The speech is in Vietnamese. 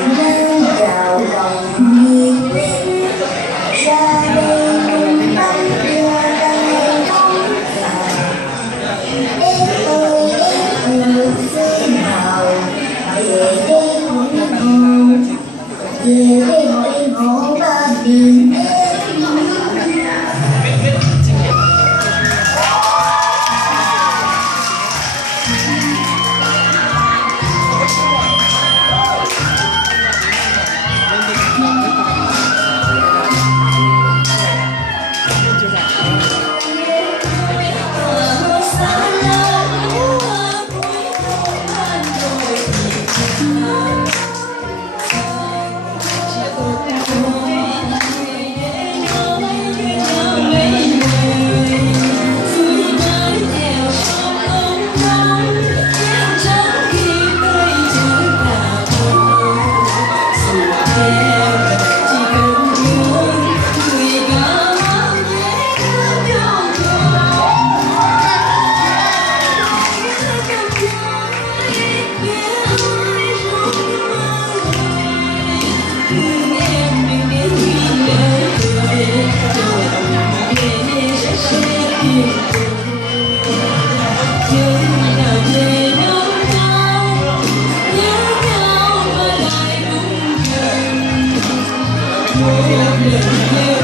nắng vào lòng nhiệt tình ra đây cùng tâm đưa tay đóng vào em ơi khi nào về đây hội ngộ ba miền em. Hãy subscribe cho kênh Ghiền Mì Gõ để không bỏ lỡ những video hấp dẫn.